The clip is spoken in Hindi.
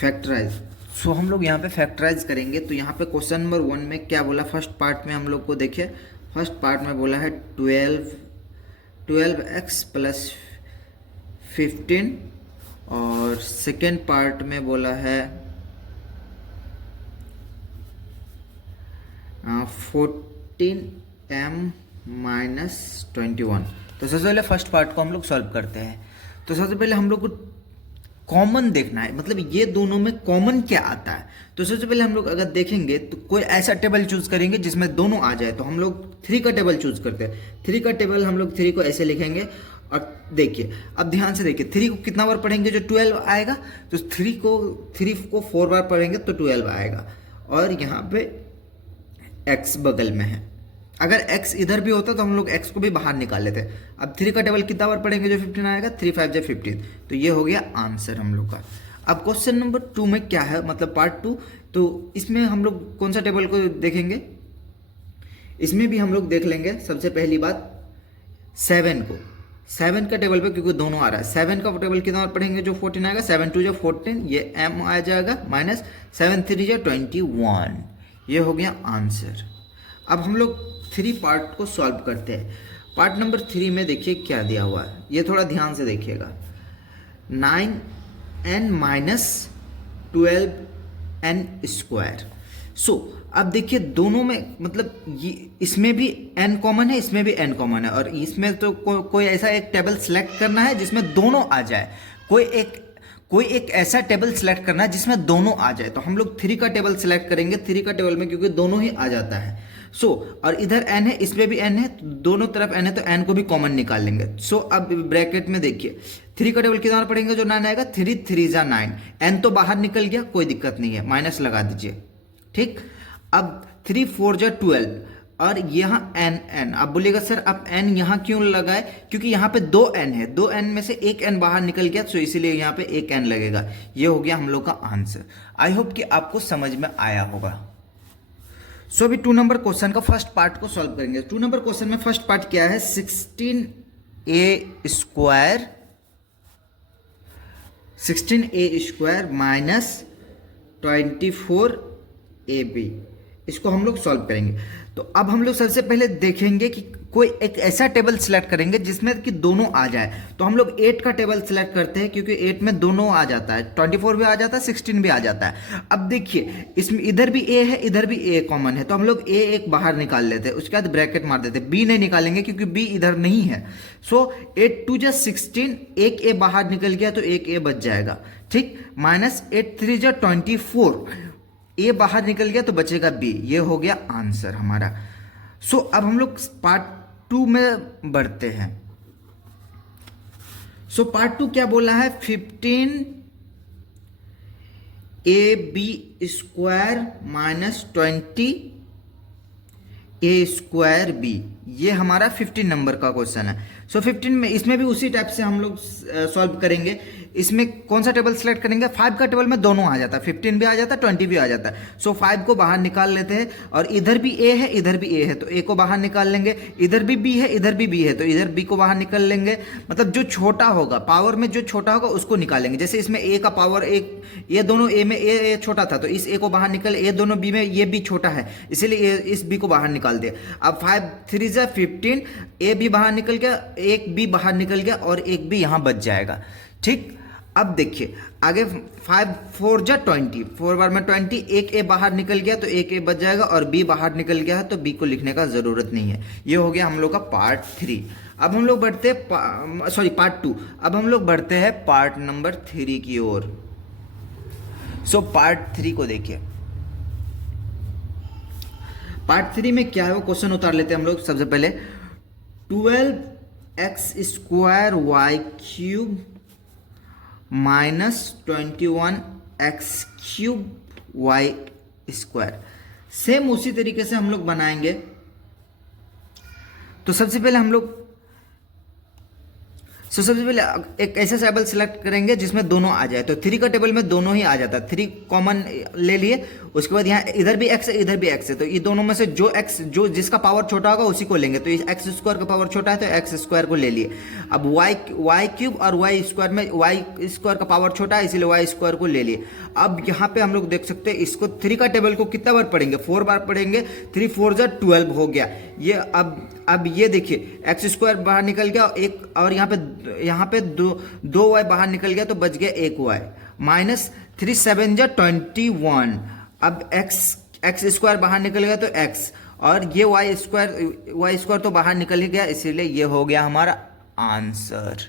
फैक्टराइज। सो हम लोग यहाँ पे फैक्टराइज करेंगे। तो यहाँ पे क्वेश्चन नंबर 1 में क्या बोला, फर्स्ट पार्ट में हम लोग को देखिए, फर्स्ट पार्ट में बोला है 12x प्लस 15, और सेकेंड पार्ट में बोला है 14m माइनस 21। तो सबसे पहले फर्स्ट पार्ट को हम लोग सॉल्व करते हैं। तो सबसे पहले हम लोग को कॉमन देखना है, मतलब ये दोनों में कॉमन क्या आता है। तो सबसे पहले हम लोग अगर देखेंगे तो कोई ऐसा टेबल चूज करेंगे जिसमें दोनों आ जाए। तो हम लोग 3 का टेबल चूज करते हैं। 3 का टेबल हम लोग 3 को ऐसे लिखेंगे, और देखिए अब ध्यान से देखिए 3 को कितना बार पढ़ेंगे जो 12 आएगा। तो 3 को 4 बार पढ़ेंगे तो 12 आएगा, और यहाँ पे x बगल में है। अगर x इधर भी होता तो हम लोग x को भी बाहर निकाल लेते। अब 3 का टेबल कितना बार पढ़ेंगे जो 15 आएगा, 3 5 जा 15। तो ये हो गया आंसर हम लोग का। अब क्वेश्चन नंबर 2 में क्या है, मतलब पार्ट 2। तो इसमें हम लोग कौन सा टेबल को देखेंगे, इसमें भी हम लोग देख लेंगे सबसे पहली बात 7 को। 7 का टेबल पे क्योंकि दोनों आ रहा है, 7 का टेबल कितना बार पढ़ेंगे जो 14 आएगा, 7 2 जो 14, ये m आ जाएगा, माइनस 7 3 जो 21। ये हो गया आंसर। अब हम लोग 3 पार्ट को सॉल्व करते हैं। पार्ट नंबर 3 में देखिए क्या दिया हुआ है, ये थोड़ा ध्यान से देखिएगा। 9n minus 12n square. सो अब देखिए दोनों में, मतलब ये इसमें भी n कॉमन है, इसमें भी n कॉमन है, और इसमें तो कोई ऐसा एक टेबल सेलेक्ट करना है जिसमें दोनों आ जाए। कोई एक ऐसा टेबल सेलेक्ट करना है जिसमें दोनों आ जाए। तो हम लोग 3 का टेबल सेलेक्ट करेंगे। 3 का टेबल में क्योंकि दोनों ही आ जाता है। और इधर n है, इसमें भी n है, तो दोनों तरफ n है, तो n को भी कॉमन निकाल लेंगे। अब ब्रैकेट में देखिए 3 का टेबल कितना पढ़ेंगे जो 9 आएगा, 3 3 जा 9, n तो बाहर निकल गया, कोई दिक्कत नहीं है, माइनस लगा दीजिए। ठीक, अब 3 4 जा 12, और यहाँ n। अब बोलिएगा सर अब n यहाँ क्यों लगाए, क्योंकि यहाँ पे 2 n है, 2 n में से एक n बाहर निकल गया, तो इसीलिए यहाँ पे एक n लगेगा। ये हो गया हम लोग का आंसर। आई होप कि आपको समझ में आया होगा। अभी 2 नंबर क्वेश्चन का फर्स्ट पार्ट को सॉल्व करेंगे। 2 नंबर क्वेश्चन में फर्स्ट पार्ट क्या है, 16a स्क्वायर माइनस 24ab, इसको हम लोग सॉल्व करेंगे। तो अब हम लोग सबसे पहले देखेंगे कि कोई एक ऐसा टेबल सिलेक्ट करेंगे जिसमें कि दोनों आ जाए। तो हम लोग 8 का टेबल सिलेक्ट करते हैं, क्योंकि 8 में दोनों आ जाता है, 24 भी आ जाता है, 16 भी आ जाता है। अब देखिए इसमें इधर भी a है, इधर भी a कॉमन है, तो हम लोग a एक बाहर निकाल लेते हैं, उसके बाद ब्रैकेट मार देते हैं। b नहीं निकालेंगे क्योंकि b इधर नहीं है। 8 2 जा 16, एक a बाहर निकल गया तो एक a बच जाएगा। ठीक, माइनस 8 3 जा 24, ए बाहर निकल गया तो बचेगा बी। ये हो गया आंसर हमारा। अब हम लोग पार्ट 2 में बढ़ते हैं। पार्ट 2 क्या बोला है, 15ab square minus 20a square B, ये हमारा 15 नंबर का क्वेश्चन है। 15 में इसमें भी उसी टाइप से हम लोग सॉल्व करेंगे। इसमें कौन सा टेबल सेलेक्ट करेंगे, 5 का टेबल में दोनों आ जाता है, 15 भी आ जाता है, 20 भी आ जाता है। 5 को बाहर निकाल लेते हैं, और इधर भी a है, इधर भी a है, तो a को बाहर निकाल लेंगे। इधर भी b है, इधर भी b है, तो इधर b को बाहर निकाल लेंगे। मतलब जो छोटा होगा, पावर में जो छोटा होगा उसको निकालेंगे। जैसे इसमें a का पावर एक, ये दोनों a में a छोटा था, तो इस a को बाहर निकल, ये दोनों b में ये b छोटा है, इसीलिए इस b को बाहर निकाल दिया। अब 5 3 जा 15, a भी बाहर निकल गया, एक b बाहर निकल गया, और एक b यहाँ बच जाएगा। ठीक, अब देखिए आगे 5 4 जा 20, 4 बार में 20, एक ए बाहर निकल गया तो एक ए बच जाएगा, और बी बाहर निकल गया है तो बी को लिखने का जरूरत नहीं है। ये हो गया हम लोग का पार्ट 3। अब हम लोग बढ़ते हैं पार्ट 2। अब हम लोग बढ़ते हैं पार्ट नंबर 3 की ओर। पार्ट 3 को देखिए। पार्ट 3 में क्या है वो क्वेश्चन उतार लेते हैं हम लोग। सबसे पहले 12x square Y cube minus 21x cube Y square, same उसी तरीके से हम लोग बनाएंगे। तो सबसे पहले हम लोग सबसे पहले एक ऐसा टेबल सेलेक्ट करेंगे जिसमें दोनों आ जाए, तो 3 का टेबल में दोनों ही आ जाता है, 3 कॉमन ले लिए। उसके बाद यहाँ इधर भी x है इधर भी x है, तो ये दोनों में से जो x जो जिसका पावर छोटा होगा उसी को लेंगे, तो ये एक्स स्क्वायर का पावर छोटा है तो एक्स स्क्वायर को ले लिए। अब वाई क्यूब और वाई स्क्वायर में वाई स्क्वायर का पावर छोटा है इसीलिए वाई स्क्वायर को ले लिए। अब यहाँ पे हम लोग देख सकते हैं इसको 3 का टेबल को कितना बार पढ़ेंगे, 4 बार पढ़ेंगे, 3 4 जा 12 हो गया ये। अब ये देखिए एक्स स्क्वायर बाहर निकल गया एक, और यहाँ पे दो वाई बाहर निकल गया तो बच गया एक वाई, माइनस 3 7 जा 21। अब एक्स स्क्वायर बाहर निकल गया तो एक्स, और ये वाई स्क्वायर तो बाहर निकल ही गया, इसीलिए ये हो गया हमारा आंसर।